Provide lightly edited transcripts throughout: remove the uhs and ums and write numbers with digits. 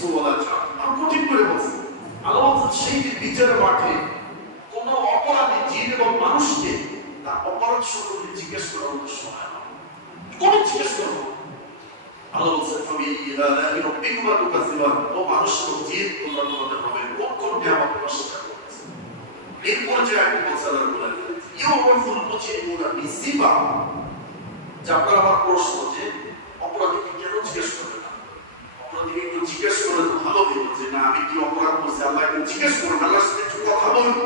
কিছু বলা যায় আর কঠিন করে বলছে। আল্লাহ বলছেন সেই বিচারের মাঠে কোন অপরাধী জিন এবং মানুষকে তার অপরাধ সম্পর্কে জিজ্ঞেস করার উদ্দেশ্য হয় না, কোন জিজ্ঞেস করবো। আল্লাহ বলছেন ও মানুষ এবং জিন তোমরা তোমাদের রবের কোন কোন নিয়ামত প্রশংসা করেছে। এরপরে যে আয়াতটি বলছে আল্লাহ বলেন যে আপনার আমার প্রশ্ন যে অপরাধীকে কেন জিজ্ঞেস করবে না, অপরাধীকে একটু জিজ্ঞেস করে তো ভালো হইত যে না আমি কি অপরাধ করছি, আল্লাহ একটু জিজ্ঞেস করুন, আল্লাহর সাথে একটু কথা বলুন।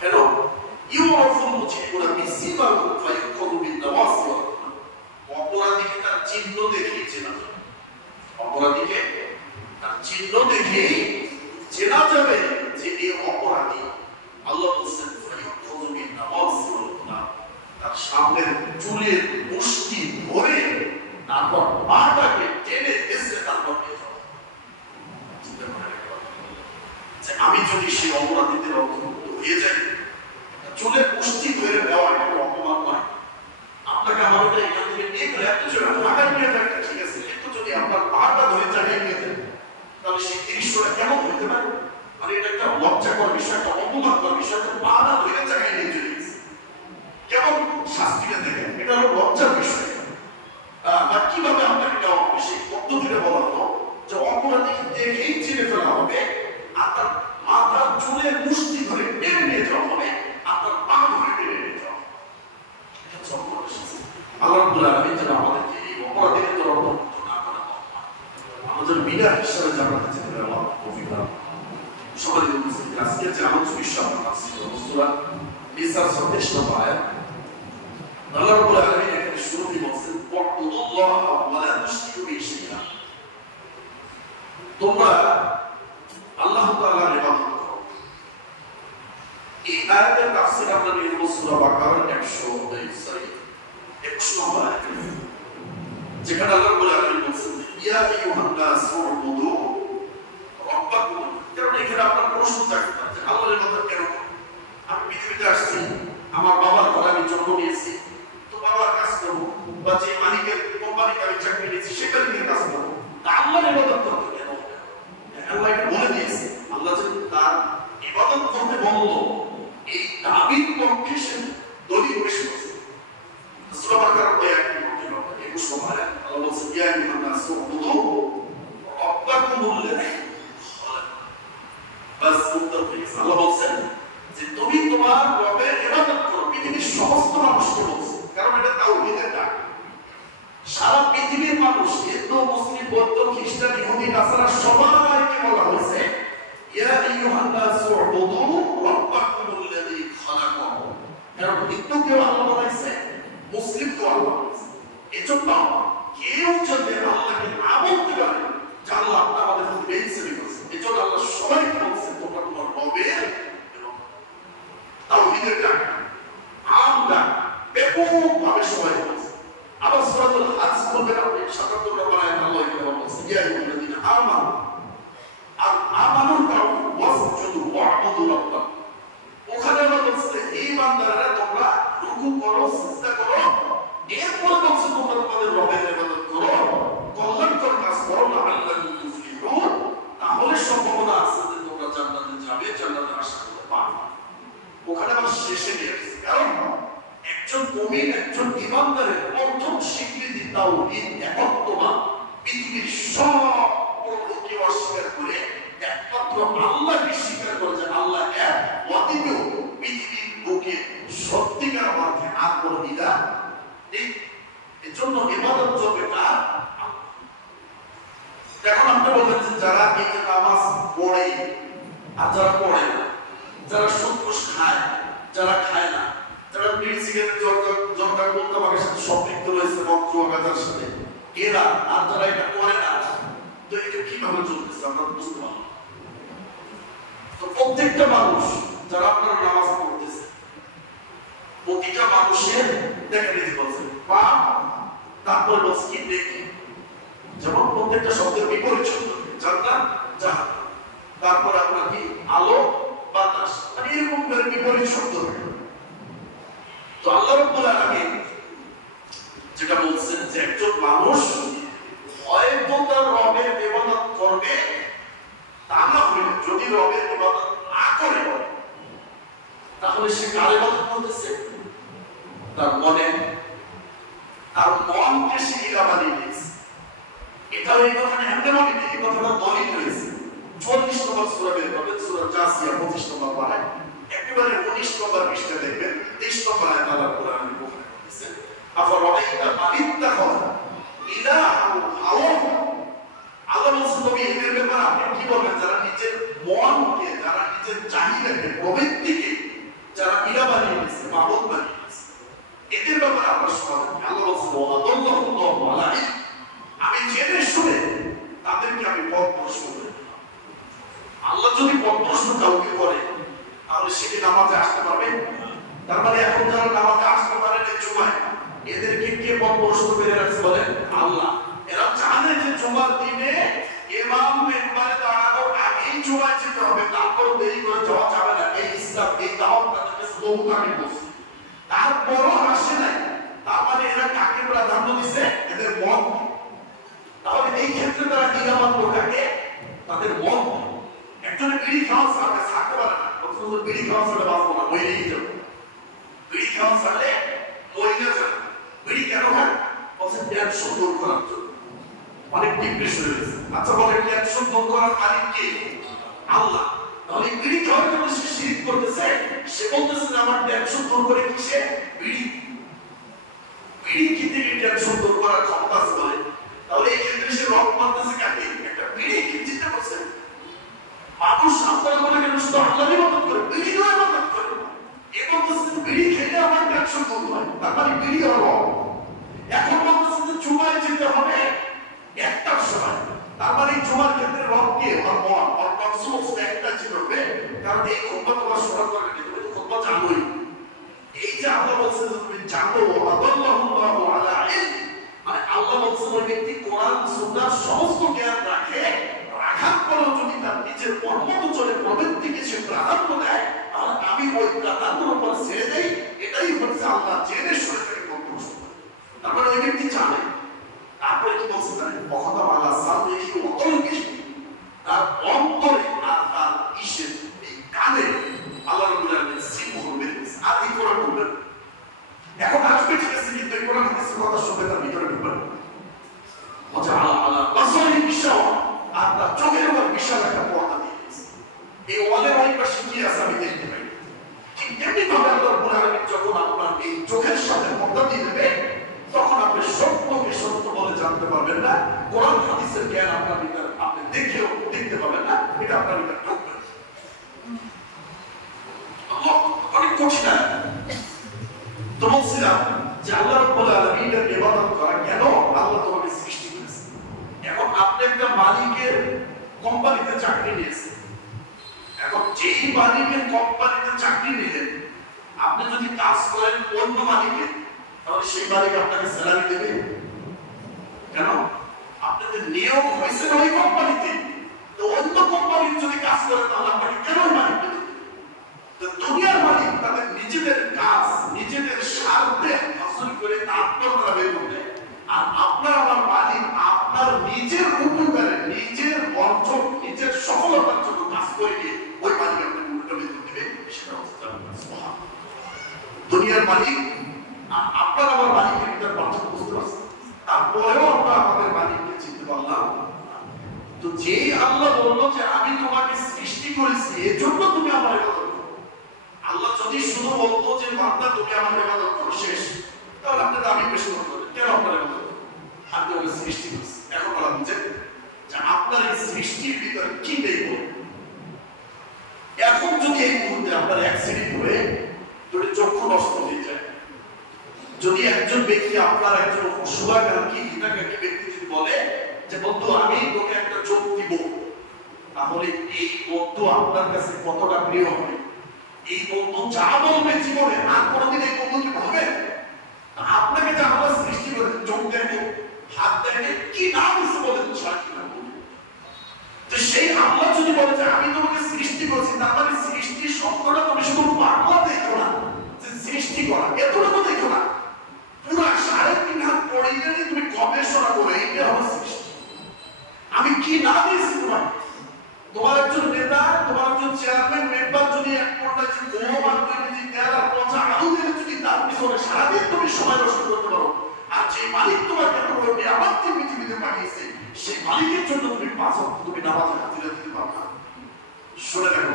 কেন অপরাধীকে তার চিহ্ন দেখেই চেনা যাবে, অপরাধীকে তার চিহ্ন দেখেই চেনা যাবে যে এই অপরাধী। আল্লাহ বলছেন তার সামনের চুলের মুষ্টি ধরে তারপর পাটাকে টেনে এসে তারপর আমি যদি সেই অপরাধীদের অন্তর্ভুক্ত হয়ে যাই, চুলের মুষ্টি ধরে দেওয়া একটা অপমান নয়। আপনাকে আমাদের এখান থেকে নিয়ে গেলে এত ছোট ঢাকা নিয়ে একটা ঠিক আছে, কিন্তু যদি আপনার পাটা ধরে চালিয়ে নিয়ে দেন তাহলে সেই দৃশ্যটা কেমন হইতে পারে? মানে এটা একটা লজ্জাকর বিষয়, একটা অপমানকর বিষয়। পাটা ধরে চালিয়ে নিয়ে চলে গেছে, কেমন শাস্তিটা দেখেন, এটা হলো লজ্জার বিষয়। আর কিভাবে আপনাকে দেওয়া হবে সেই পদ্ধতিটা বলা হলো যে অপরাধীকে দেখেই চিনে ফেলা হবে, আপনার মাথার চুলের মুষ্টি ধরে টেনে নিয়ে যাওয়া হবে, আপনার পা ধরে টেনে নিয়ে যাওয়া হবে। আল্লাহ রাব্বুল আলামিন যেন আমাদেরকে এই অপরাধীদের অন্তর্ভুক্ত না করা, আমাদের বিনাশ হিসাবে জানা হচ্ছে আল্লাহ তৌফিক দান। সবাই বলছেন আজকের যে আমাদের বিষয় আছে সূরা নিসার 36 নম্বর আয়াত, আল্লাহ রাব্বুল আলামিন এখানে শুরুতেই বলেন ওয়াকুল্লাহ ওয়া লা তুশরিকু বিহি শাইআ, তোমরা আল্লাহ তাআলার ইবাদত করো। এই আয়াতের তাফসীর আমরা নিয়ে সূরা বাকারার 121 নম্বর আয়াত, যেখানে আল্লাহ রাব্বুল আলামিন বলেন ইয়া আইয়ুহান নাস উবুদু রাব্বাকুম। কারণ এখানে আপনার প্রশ্ন থাকতে পারে যে আল্লাহর ইবাদত কেন করব? আমি পৃথিবীতে আসছি, আমার বাবার ঘরে আমি জন্ম নিয়েছি, তো বাবার কাজ করবো, বা যে মালিকের কোম্পানিতে আমি চাকরি নিয়েছি সেখানে নিয়ে কাজ করবো, তা আল্লাহর ইবাদত করতে কেন? আল্লাহ এটা বলে দিয়েছে। আল্লাহ যেহেতু তার ইবাদত করতে বলল, এই দাবির পক্ষে সে দলিল পেশ করেছে। সূরা বাকারার আয়াতটি পড়তে হবে 21 নম্বর আয়াত। আল্লাহ বলেছেন ইয়া আইয়ুহান নাস উবুদু রাব্বাকুমুল্লাযী বাস মুত্তাকিন। আল্লাহ বলেছেন যে তুমি তোমার রবের ইবাদত করো। পৃথিবীর সমস্ত মানুষকে বলছে, কারণ এটা তাওহীদের ডাক। সারা পৃথিবীর মানুষ, হিন্দু, মুসলিম, বৌদ্ধ, খ্রিস্টান, ইহুদি, নাসারা সবাইকে বলা হয়েছে ইয়া আইয়ুহান নাস উবুদু রাব্বাকুমুল্লাযী খালাকাকুম। কারণ হিন্দুকেও আল্লাহ বানাইছে, মুসলিমকেও আল্লাহ বানাইছে। এজন্য কেউ যদি আল্লাহকে না বলতে পারে যে আল্লাহ আমাদের প্রতি বেইনসাফি করেছে, এজন্য আল্লাহ সবাইকে বলছে তোমরা তোমার রবের তাওহীদের ডাক, আম ডাক, ব্যাপকভাবে সবাই বলছে। আবার সূরাতুল হাজ বলবেন আপনি ৭৭ নম্বর আয়াতে আল্লাহ এখানে বলছে ইয়া আইয়ুহাল্লাযীনা আমানু, আর আমানুর কারণ ওয়াসজুদু ওয়া'বুদু রাব্বাকুম। ওখানে আল্লাহ বলছে এই বান্দারা তোমরা রুকু করো, সিজদা করো, এরপর বলছে তোমরা তোমাদের রবের ইবাদত করো, কল্যাণকর কাজ করো, লাআল্লাকুম তুফলিহুন, তাহলে সম্ভাবনা আছে যে তোমরা জান্নাতে যাবে, জান্নাতে আশা করতে পারবে। ওখানে আবার শেষে দিয়েছে, কারণ একজন মুমিন, একজন ঈমানদারের প্রথম স্বীকৃতি তাওহীদ, একত্ববাদ। পৃথিবীর সব প্রভুকে অস্বীকার করে একমাত্র আল্লাহকে স্বীকার করে যে আল্লাহ এক, অদ্বিতীয়। পৃথিবীর বুকে সত্যিকার অর্থে আর কোনো দ্বিধা নেই। এজন্য ইবাদত জবে কার। এখন আপনি বলবেন যে যারা এই যে নামাজ পড়ে আর যারা পড়ে না, যারা সুদ ঘুষ খায়, যারা খায় না, যারা বিড়ি সিগারেট জর্দা গোলতাবাগের সাথে সম্পৃক্ত রয়েছে, মন্ত্র গাজার সাথে, এরা আর যারা এটা করে না, তো এটা কিভাবে চলতেছে আমরা বুঝতে পারলাম। তো প্রত্যেকটা মানুষ যারা আপনারা নামাজ পড়তেছে, প্রতিটা মানুষের দেখা দিতে বলছে পাপ, তারপর বলছে কি দেখি, যেমন প্রত্যেকটা শব্দের বিপরীত শব্দ জান্নাত জাহান্নাম, তারপর আপনার কি আলো বাতাস, মানে এরকম করে বিপরীত শব্দ। তো আল্লাহ রাব্বুল আলামিন যেটা বলছেন যে একজন মানুষ হয় তো তার রবের এই কথাটা এমনি বলি এই কথাটা দলিল রয়েছে 44 নম্বর সূরা বের করবেন সূরা জাসিয়া 25 নম্বর পারায় একেবারে 19 নম্বর পৃষ্ঠা দেখবেন 23 নম্বর আয়াত আল্লাহ কোরআনে বলেছেন বলতেছে আফরাআইতা মান ইত্তাখাযা ইলাহু হাওয়াহু আল্লাহ বলছেন নবী এদের ব্যাপারে আপনি কি বলবেন যারা নিজের মনকে যারা নিজের চাহিদাকে প্রবৃত্তিকে যারা ইলাহ বানিয়ে নিয়েছে মাবুদ বানিয়ে নিয়েছে এদের ব্যাপারে আপনার সমাধান আল্লাহ বলছেন ওয়াদাল্লাহু আলা ইলম আমি জেনে শুনে তাদেরকে আমি পথ প্রশ্ন করি আল্লাহ যদি পথ প্রশ্ন কাউকে করে তাহলে সে কি নামাজে আসতে পারবে তার মানে এখন যারা নামাজে আসতে পারে না জুমায় এদেরকে কে পথ প্রশ্ন করে রাখছে বলেন আল্লাহ এরা জানে যে জুমার দিনে ইমাম মেম্বারে দাঁড়ানোর আগেই জুমায় যেতে হবে তারপর দেরি করে যাওয়া যাবে না এই ইসলাম এই দাওয়াত তাদের কাছে বহু কামি বলছে তারপরও আসে নাই তার মানে এরা কাকে প্রাধান্য দিছে এদের মন তাহলে এই ক্ষেত্রে তারা ইলামাত লোকাকে তাদের মন একজনের বিড়ি খাওয়া ছাড়লে ছাড়তে পারে না অথচ বিড়ি খাওয়া ছাড়লে বাঁচবো না মরেই যাবে বিড়ি খাওয়া ছাড়লে মরে যাবে বিড়ি কেন খায় বলছে টেনশন দূর করার জন্য অনেক ডিপ্রেশন হয়েছে আচ্ছা বলে টেনশন দূর করার মালিক কে আল্লাহ তাহলে বিড়ি খাওয়ার জন্য সে শিরক করতেছে সে বলতেছে যে আমার টেনশন দূর করে কিসে বিড়ি বিড়ি খেতে টেনশন দূর করার ক্ষমতা আছে বলে তাহলে এই ক্ষেত্রে সে রক মারতেছে কাকে একটা বিড়ি চিন্তা করছে মানুষ আপনার বলে কেন শুধু আল্লাহরই ইবাদত করে বিড়িরও ইবাদত করে এবং বলছে বিড়ি খেলে আমার টেনশন দূর হয় তার মানে বিড়ি হলো এখন বলতেছে যে জুমায় যেতে হবে একটার সময় তার মানে জুমার ক্ষেত্রে রককে আর মন আর কনসুলস একটা চিনবে কারণ এই খুতবা তোমার শোনা করবে না তুমি তো খুতবা জানোই এই যে আল্লাহ বলছে যে তুমি জানো আদাল্লাহু আলা ইলম মানে আল্লাহ বলছেন ওই ব্যক্তি কোরআন সুন্নাহর সমস্ত জ্ঞান রাখে রাখার পরেও যদি তার নিজের কর্মচরে প্রবৃত্তিকে সে প্রাধান্য দেয় তাহলে আমি ওই প্রাধান্যের উপর ছেড়ে দেই এটাই হচ্ছে আল্লাহ জেনে শুনে তাকে প্রশ্ন করে তারপরে ওই ব্যক্তি জানে তারপরে কি বলছে জানেন কথা আল্লাহ সাথে কি অতল বেশি তার অন্তরে আর তার ইসের এই কানে আল্লাহ রাব্বুল আলামিন সিম করবে আর এই কোরআন বলবেন এখন আসবে ঠিক আছে কিন্তু এই কোরআন হাদিসের কথা শুনে তার ভিতরে ঢুকবেন বলছে আল্লাহ বাসারি বিশাল আর তার চোখের উপর বিশাল একটা পর্দা দিয়ে দিয়েছে এই ওয়ালের ওই পাশে কি আছে আমি দেখতে পাই ঠিক তেমনি ভাবে আল্লাহ রাব্বুল আলামিন যখন আপনার এই চোখের সাথে পর্দা দিয়ে দেবে তখন আপনি সত্যকে সত্য বলে জানতে পারবেন না কোরআন হাদিসের জ্ঞান আপনার ভিতরে আপনি দেখেও দেখতে পাবেন না এটা আপনার ভিতরে ঢুকবে অনেক কঠিন তো বলছিলাম যে আল্লাহ রাব্বুল আলামিনের ইবাদত করা কেন আল্লাহ তোমাকে সৃষ্টি করেছে এখন আপনি একটা মালিকের কোম্পানিতে চাকরি নিয়েছেন এখন যেই মালিকের কোম্পানিতে চাকরি নিলেন আপনি যদি কাজ করেন অন্য মালিকের তাহলে সেই মালিক আপনাকে স্যালারি দেবে কেন আপনাদের নিয়োগ হয়েছে ওই কোম্পানিতে তো অন্য কোম্পানির যদি কাজ করেন তাহলে আপনাকে কেন মালিক দেবে তো দুনিয়ার মালিক তাদের নিজেদের কাজ নিজেদের স্বার্থে হাসিল করে আত্মকরা বের করবে আর আপনার আমার মালিক আপনার নিজের উপকারে নিজের অর্জন নিজের সফলতার জন্য কাজ করে গিয়ে ওই মালিক আপনাকে উল্টো বেতন দেবে সেটা হচ্ছে দুনিয়ার মালিক আপনার আমার মালিকের ভিতরে পার্থক্য বুঝতে পারছেন তারপরেও আমরা আমাদের মালিককে চিনতে পারলাম তো যেই আল্লাহ বললো যে আমি তোমাকে সৃষ্টি করেছি এর জন্য তুমি আমার ইবাদত করো আল্লাহ যদি শুধু বলতো যে বান্দা তুমি আমার ইবাদত করো শেষ তাহলে আপনি দাবি পেশ করতেন কেন আপনার ইবাদত করো আমি তোমাকে সৃষ্টি করেছি এখন বলা বুঝে যে আপনার এই সৃষ্টির ভিতরে কি নেই বলুন এখন যদি এই মুহূর্তে আপনার অ্যাক্সিডেন্ট হয়ে যদি চক্ষু নষ্ট হয়ে যায় যদি একজন ব্যক্তি আপনার একজন শুভাকাঙ্ক্ষী হিতাকাঙ্ক্ষী ব্যক্তি যদি বলে যে বন্ধু আমি তোকে একটা চোখ দিব তাহলে এই বন্ধু আপনার কাছে কতটা প্রিয় হবে এই বন্ধু যা বলবে জীবনে আর কোনোদিন এই বন্ধু কি বলবে আপনাকে যে আল্লাহ সৃষ্টি করে চোখ দেখে হাত দেখে কি নাম আছে বলেন তো সেই আল্লাহ যদি বলে যে আমি তোমাকে সৃষ্টি করছি তার মানে সৃষ্টি শব্দটা তুমি শুধু বাংলা দেখো না যে সৃষ্টি করা এতটুকু দেখো না পুরো 3.5 হাত পড়িয়ে তুমি গবেষণা করে এটা হবে সৃষ্টি আমি কি না দিয়েছি তোমার একজন নেতা তোমার একজন চেয়ারম্যান মেম্বার যদি এক পর্যায়ে যে গম আর 2 কেজি তেল আর পচা আলু দিয়ে যদি তার পিছনে সারাদিন তুমি সময় নষ্ট করতে পারো আর যে মালিক তোমাকে এত বড় কারবারকে পৃথিবীতে পাঠিয়েছে সেই মালিকের জন্য তুমি 5 ওয়াক্ত তুমি নামাজের হাজিরা দিতে পারবে না। শুনে রাখো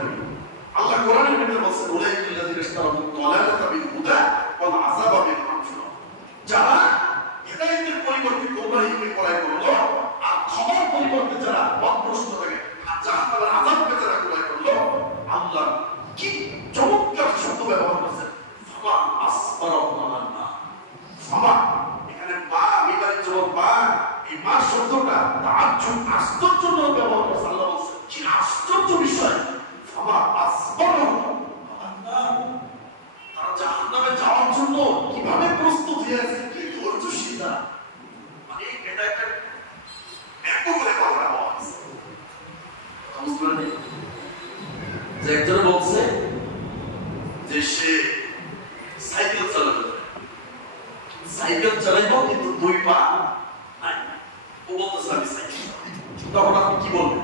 আল্লাহ কোরআনের মধ্যে বলছেন উলাইকাল্লাযিনা ইশতারাবু দালালাতা বিল হুদা ওয়াল আযাবা বিল মাগফিরাহ, যারা হেদায়েতের পরিবর্তে গোমরাহিকে ক্রয় করলো আর ক্ষমার পরিবর্তে যারা পথভ্রষ্টতাকে জাহান্নামের আযাবকে যারা ক্রয় করলো, আল্লাহ কি চমৎকার শব্দ ব্যবহার করেছেন, ফামা আসবারাহু আলান নার। ফামা এখানে মা বিবাহিত মা, এই মা শব্দটা তাআজ্জুব আশ্চর্য ব্যবহার করেছে। আল্লাহ বলেছেন কি আশ্চর্য বিষয়, ফামা আসবারাহু আলান নার, তারা জাহান্নামে যাওয়ার জন্য কিভাবে প্রস্তুত হয়ে আছে, কি ধৈর্যশীল তারা। মানে এটা একটা ব্যাপক করে কথা বলা হয়েছে। বুঝলেন যে একজন বলছে যে সে সাইকেল চালাবে, সাইকেল চালাইব কিন্তু 2 পা নাই, ও বলতেছে আমি সাইকেল। তখন আপনি কি বলবেন,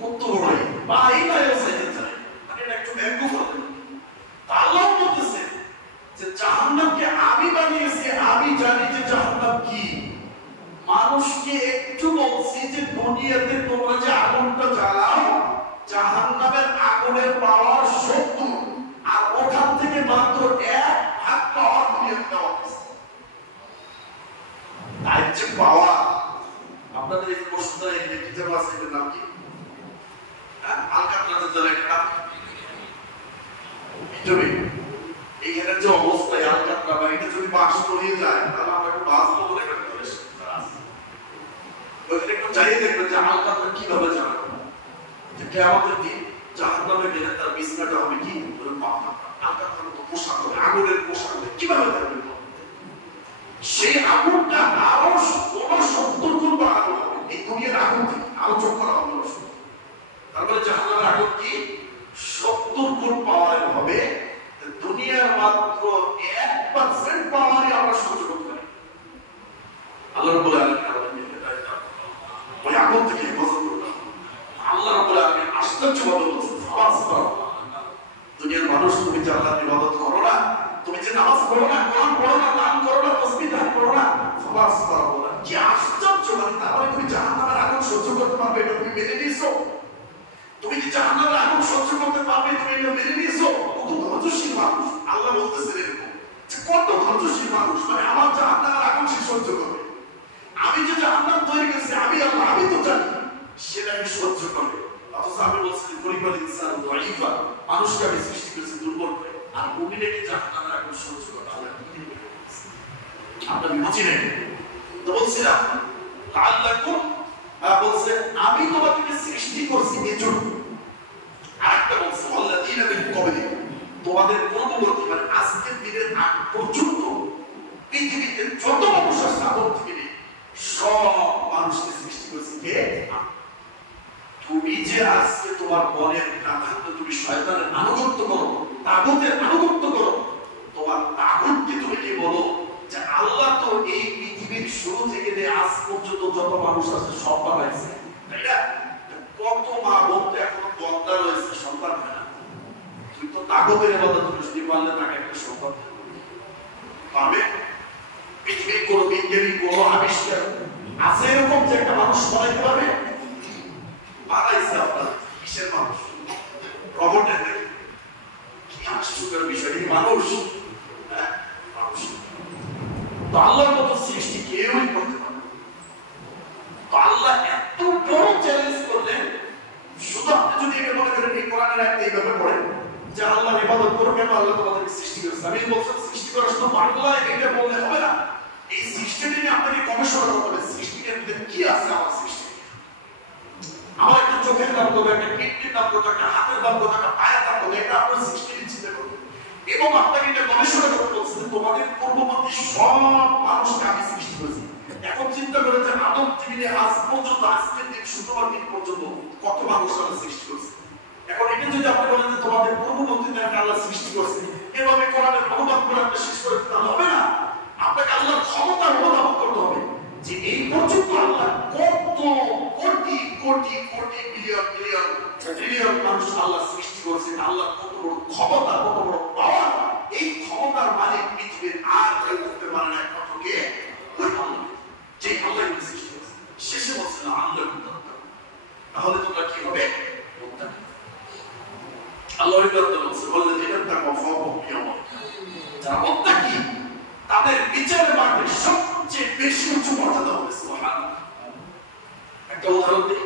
কত বড় পা এই নাই সাইকেল চালাই, মানে এটা একটু ব্যঙ্গ করবেন। আল্লাহ বলতেছে যে জাহান্নামকে আমি বানিয়েছি, আমি জানি যে জাহান্নাম কি। মানুষকে একটু বলছি যে দুনিয়াতে তোমরা যে আগুনটা জ্বালাও, জাহান্নামের আগুনের পাওয়ার 70, আর ওখান থেকে মাত্র 1 ভাগ পাওয়ার দুনিয়াতে দেওয়া হয়েছে। তাই যে পাওয়ার আপনাদের এই প্রশ্নটা এই কিতাব আছে, এর নাম কি? আল-কাতরাতের জন্য একটা এইখানে যে অবস্থা আল-কাতরা বা এটা যদি বাস করিয়ে যায়, তাহলে আমরা একটু বাস বলে একটা দেশ আছে, ওইখানে একটু চাইয়ে দেখবেন যে আল-কাতরা কিভাবে যাবে, যে কিয়ামতের দিন জাহান্নামে গেলে তার বিছানাটা হবে কি আল-কাতরার মতো পোশাক হবে, আগুনের পোশাক হবে, কিভাবে থাকবে সেই আগুনটা আরো 70 গুণ বাড়ানো হবে এই দুনিয়ার আগুন থেকে, আরো চোখ করা হবে। তারপরে জাহান্নামের আগুন কি 70 গুণ পাওয়ারের হবে। দুনিয়ার মাত্র 1% পাওয়ারই আমরা সহ্য করতে পারি। আল্লাহ রাব্বুল আলামিন ওই আগুন থেকে হেফাজত করবেন। আল্লাহ রাব্বুল আলামিন আশ্চর্যভাবে বলছেন, দুনিয়ার মানুষ তুমি যে আল্লাহর ইবাদত করো না, তুমি যে নামাজ পড়ো না, কোরআন পড়ো না, দান করো না, তাসবিহ দান করো না, কি আশ্চর্য। মানে তাহলে তুমি জাহান্নামের আগুন সহ্য করতে পারবে, এটা তুমি মেনে নিয়েছো? তুমি কি জাহান্নামের আগুন সহ্য করতে পারবে, তুমি এটা মেনে নিয়েছো? কত ধৈর্যশীল মানুষ। আল্লাহ বলতেছেন এরকম যে কত ধৈর্যশীল মানুষ, মানে আমার জাহান্নামের আগুন সে সহ্য করবে। আমি যে জাহান্নাম তৈরি করেছি আমি আল্লাহ, আমি তো জানি সেটাকে সহ্য করবে। অথচ আমি বলছি পরিবার ইনসান দাঈফা, মানুষকে আমি সৃষ্টি করেছি দুর্বল করে, আর মুমিনে কি জাহান্নামের আগুন সহ্য করবে? আল্লাহ কি বলছে আপনারা বুঝিলেন তো? বলছিলাম আল্লাহকুম বলছে আমি তোমাকে সৃষ্টি করছি এজন্য। আরেকটা বলছে আল্লাযীনা মিন ক্বাবলিকুম, তোমাদের পূর্ববর্তী মানে আজকের দিনের আগ পর্যন্ত পৃথিবীতে যত মানুষ আছে আদম থেকে সব মানুষকে সৃষ্টি করেছে কে? তুমি যে আজকে তোমার মনের প্রাধান্য তুমি শয়তানের আনুগত্য করো, তাগুতের আনুগত্য করো, তোমার তাগুতকে তুমি কি বলো যে আল্লাহ তো এই পৃথিবীর শুরু থেকে আজ পর্যন্ত যত মানুষ আছে সব বানাইছে, তাই না? কত মা বলতে এখনো বন্দা রয়েছে, সন্তান হয় না। তুই তো তাগুতের ইবাদত করতে পারলে তাকে একটা সন্তান পাবে? পৃথিবীর কোন বিজ্ঞানী কোন আবিষ্কার আছে এরকম যে একটা মানুষ বানাইতে পারবে? বানাইছে আপনার কিসের মানুষ? রবটের নাকি? কি আশ্চর্যের বিষয়, এই মানুষ মানুষ তো আল্লাহর মতো সৃষ্টি কেউই করতে পারে না। তো আল্লাহ এত বড় চ্যালেঞ্জ করলেন, শুধু আপনি যদি এটা মনে করেন এই কোরআনের আয়াতে এইভাবে পড়েন যে আল্লাহর ইবাদত করো, কেন আল্লাহ তোমাদেরকে সৃষ্টি করেছেন, আমি বলছেন সৃষ্টি করা শুধু বাংলায় এটা বললে হবে না, এই সৃষ্টিটা নিয়ে আপনাকে গবেষণা করতে হবে। সৃষ্টির মধ্যে কি আছে আমার সৃষ্টি? আমার একটা চোখের দাম কত, একটা কিডনির দাম কত, একটা হাতের দাম কত, একটা পায়ের দাম কত, এটা আপনার সৃষ্টি নিয়ে চিন্তা করুন। এবং আপনাকে এটা গবেষণা করতে হচ্ছে যে তোমাদের পূর্ববর্তী সব মানুষকে আমি সৃষ্টি করেছি। এখন চিন্তা করে যে আদম থেকে আজ পর্যন্ত, আজকের দিন শুক্রবার দিন পর্যন্ত কত মানুষ আমরা সৃষ্টি করেছি। এখন এটা যদি আপনি বলেন যে তোমাদের পূর্ববর্তীদেরকে আল্লাহ সৃষ্টি করছে, এভাবে কোরআনের অনুবাদ করে আপনি শেষ করে দিতে হবে না। আপনাকে আল্লাহর ক্ষমতার অনুধাবন করতে হবে যে এই পর্যন্ত আল্লাহ কত crore crore crore billion billion trillion মানুষ আল্লাহ সৃষ্টি করেছেন। আল্লাহ কত বড় ক্ষমতা, কত বড় পাওয়ার। এই ক্ষমতার মালিক পৃথিবীর আর কেউ করতে পারে না, একমাত্র কে? ওই আল্লাহ। যে আল্লাহ সৃষ্টি করেছে। শেষে বলছেন আল্লাহ, তাহলে তোমরা কি হবে? আল্লাহ বলছে বললে যেটা যারা মুত্তাকি তাদের বিচারের মাঠে সবচেয়ে বেশি উঁচু মর্যাদা হবে। সুবহানাল্লাহ। একটা উদাহরণ দিই,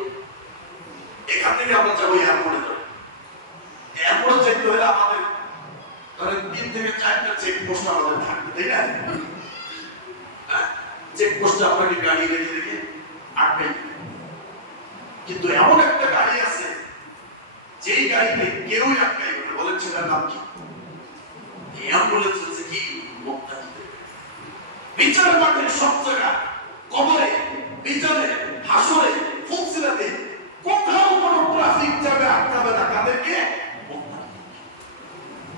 এখান থেকে আমরা যাবো এয়ারপোর্টে। এয়ারপোর্টে যেতে হলে আমাদের ধরেন 3 থেকে 4টা চেকপোস্ট আমাদের থাকবে, তাই না? চেকপোস্টে আপনাকে গাড়ি রেখে রেখে আটকাই, কিন্তু এমন একটা গাড়ি আছে যেই গাড়িতে কেউই আটকাই না। বলেন সেটার নাম কি? অ্যাম্বুলেন্স হচ্ছে কি? মুত্তাকি। বিচারের মাঠে সব জায়গায়, কবরে, বিচারে, হাসরে, ফুলসিরাতে কোথাও কোনো ট্রাফিক জ্যামে আটকাবে না কাদেরকে? মুত্তাকি।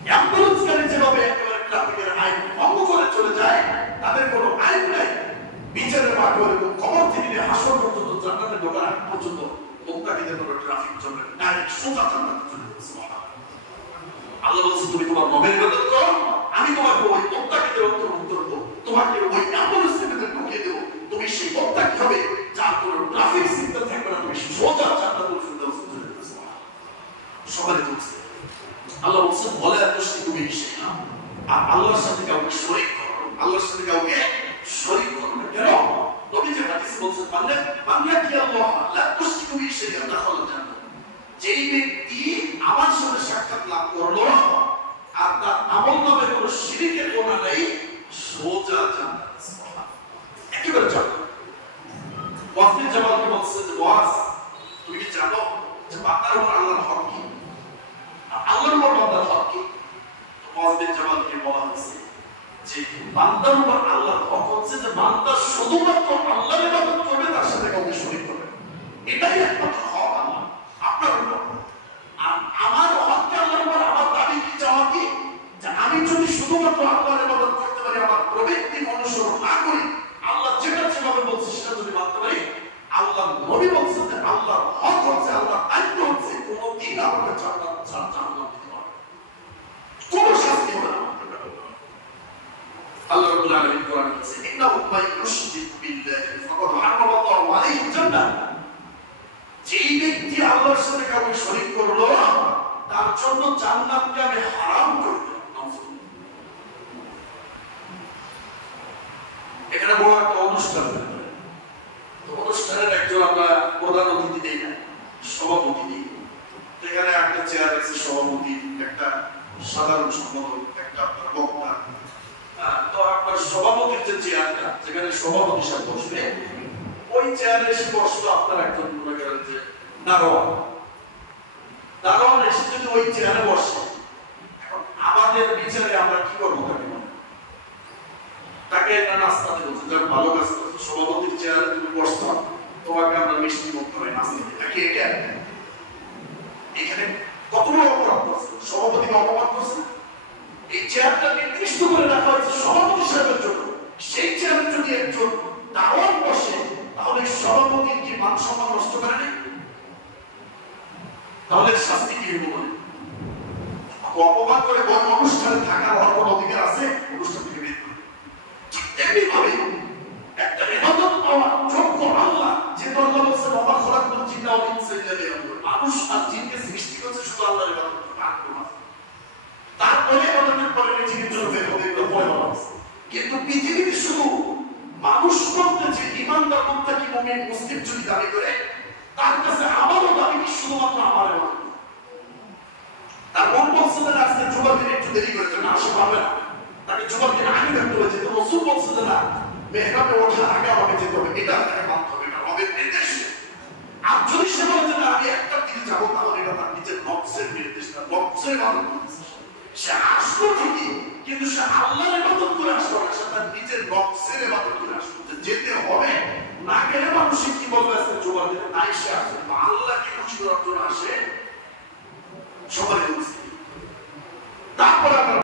অ্যাম্বুলেন্স গাড়ি যেভাবে একেবারে ট্রাফিকের আইন ভঙ্গ করে চলে যায়, তাদের কোনো আইন নাই। বিচারের মাঠে ওরকম কবর থেকে হাসর পর্যন্ত, জান্নাতে ঢোকার আগ পর্যন্ত মুত্তাকিদের কোনো ট্রাফিক চলবে না, ডাইরেক্ট সোজা জান্নাতে চলে যাবে। সুবহানাল্লাহ। আল্লাহ বলছে তুমি তোমার রবের ইবাদত করো, আমি তোমাকে ওই মুত্তাকিদের অন্তর্ভুক্ত করব, তোমাকে ওই অ্যাম্বুলেন্সের ভিতরে ঢুকিয়ে দেব। তুমি সেই মুত্তাকি হবে যার কোনো ট্রাফিক সিগন্যাল থাকবে না, তুমি সোজা জান্নাতুল ফিরদাউসে চলে যাবে। সুবহানাল্লাহ। সকালে বলছে আল্লাহ বলছে বলে এত তুমি সেই না, আর আল্লাহর সাথে কাউকে শরীক করো, আল্লাহর সাথে কাউকে শরীক করো না। কেন? নবী যে হাদিস বলছেন বান্দা কি আল্লাহ লা তুশরিকু বিহি শাইআন দাখালাল জান্নাহ। যেই ব্যক্তি আমার সাথে সাক্ষাৎ লাভ করলো আর তার আমলনামে কোনো শিরকের গুনাহ নাই, সোজা জান্নাত। সুবহানাল্লাহ। একেবারে জান্নাত। ওয়াসিল জামালকে বলছে যে ওয়াস, তুমি কি জানো যে বান্দার উপর আল্লাহর হক কি? আল্লাহর উপর বান্দার হক কি? ওয়াসিল জামালকে বলা হয়েছে যে বান্দার উপর আল্লাহর হক হচ্ছে যে বান্দা শুধুমাত্র আল্লাহর ইবাদত করবে, তার সাথে কাউকে শরীক করবে। এটাই একমাত্র হক আল্লাহ আপনার উপর। আর আমার হককে আল্লাহর উপর আমার দাবি কি, চাওয়া কি? যে আমি যদি শুধুমাত্র আল্লাহর ইবাদত করতে পারি, আমার প্রবৃত্তি অনুসরণ না করি, আল্লাহ যেটা যেভাবে বলছে সেটা যদি মানতে পারি, আল্লাহ নবী বলছেন যে আল্লাহর হক হচ্ছে, আল্লাহর দায়িত্ব হচ্ছে কোনদিন আমাকে জান্নাত দিতে পারবে, কোনো শাস্তি হবে না। আল্লাহ রাব্বুল আলামিন কোরআনে বলেছেন ইন্নাহু মান ইউশরিক বিল্লাহি ফাকাদ হারামাল্লাহু আলাইহিল জান্নাহ। যেই ব্যক্তি আল্লাহর সাথে কাউকে শরীক করলো, তার জন্য জান্নাতকে আমি হারাম করে দিলাম। এখানে বড় একটা অনুষ্ঠান হলো, তো অনুষ্ঠানের একজন আমরা প্রধান অতিথি দেই না, সভাপতি দিই। এখানে একটা চেয়ার আছে, সভাপতি, একটা সাধারণ সম্পাদক, একটা আপনার বক্তা। তো আপনার সভাপতির যে চেয়ারটা, যেখানে সভাপতি সাহেব বসবে, ওই চেয়ারে এসে বসলো আপনার একজন মনে করেন যে দারোয়ান এসে যদি ওই চেয়ারে বসে, এখন আমাদের বিচারে আমরা কি করবো? তাকে একটা নাস্তা দেবো, ভালো কাজ করছো, সভাপতির চেয়ারে তুমি বসতো, তোমাকে আমরা মিষ্টি মুখ করে নাস্তা দিই নাকি? এটা এখানে কত বড় অপরাধ করছে, সভাপতিকে অপমান করছে। এই চেয়ারটা নির্দিষ্ট করে রাখা হয়েছে সভাপতি সাহেবের জন্য। সেই চেয়ারে যদি একজন দারোয়ান বসে, তাহলে সভাপতির কি মান সম্মান নষ্ট করে নেই? তাহলে শাস্তি কি হইব? বলে অপমান করে কোন অনুষ্ঠানে থাকার কোনো অধিকার আছে? অনুষ্ঠান থেকে বের করে। তেমনি ভাবে একটা ইবাদত পাওয়ার যোগ্য আল্লাহ, যে আল্লাহ বলেছেন ওমা খলাকতুল জিন্না ওয়াল ইনসা ইল্লা লিয়াবুদুন, মানুষ আর জিনকে সৃষ্টি করেছে শুধু আল্লাহর ইবাদত করতে, আর কোনো না। তারপরে ইবাদতের পরে নিজেকে চলবে হবে, এগুলো পরে বলা আছে। কিন্তু পৃথিবীতে শুধু মানুষ বলতে যে ইমানদার মুত্তাকি মুমিন মুসলিম যদি দাবি করে, তার কাছে আমারও দাবি কি শুধুমাত্র আমার ইবাদত। তার মন বলছে যে আজকে জুমার দিন একটু দেরি করেছে, না আসে পারবে না, তাকে জুমার দিন আগে বেরোতে হয়েছে। তো রাসূল বলছে যে না, মেহরাবে ওঠার আগে আমাকে যেতে হবে, এটা তাকে মানতে হবে, এটা রবের নির্দেশ। আর যদি সে বলে যে আমি একটা দিকে যাবো, তাহলে এটা তার নিজের নফসের নির্দেশ, না নফসের ইবাদত করতেছে। সে আসলো ঠিকই, কিন্তু সে আল্লাহর ইবাদত করে আসলো না, সে তার নিজের নফসের ইবাদত করে আসলো। যেতে হবে, না গেলে মানুষে কি বলবে আজকে জুমার দিনে নাই সে আসে, আল্লাহকে খুশি করার জন্য আসে, সবাই তারপরে